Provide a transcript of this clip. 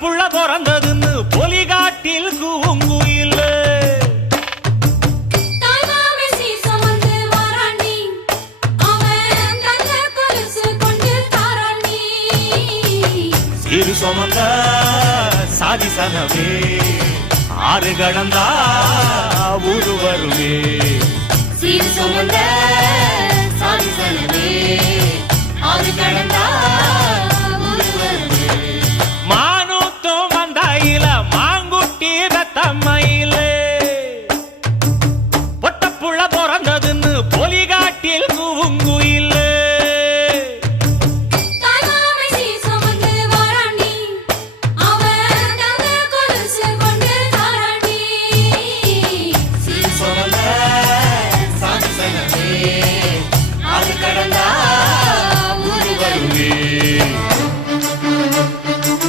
புள்ள பிறந்ததுன்னு பொலிகாட்டில் கூங்குயில் சிறு சுமந்த சாதி சனவே ஆறு கடந்தா ஊரு வருவே சிறு சுமந்த சாதி சனவே ஆறு கடந்தா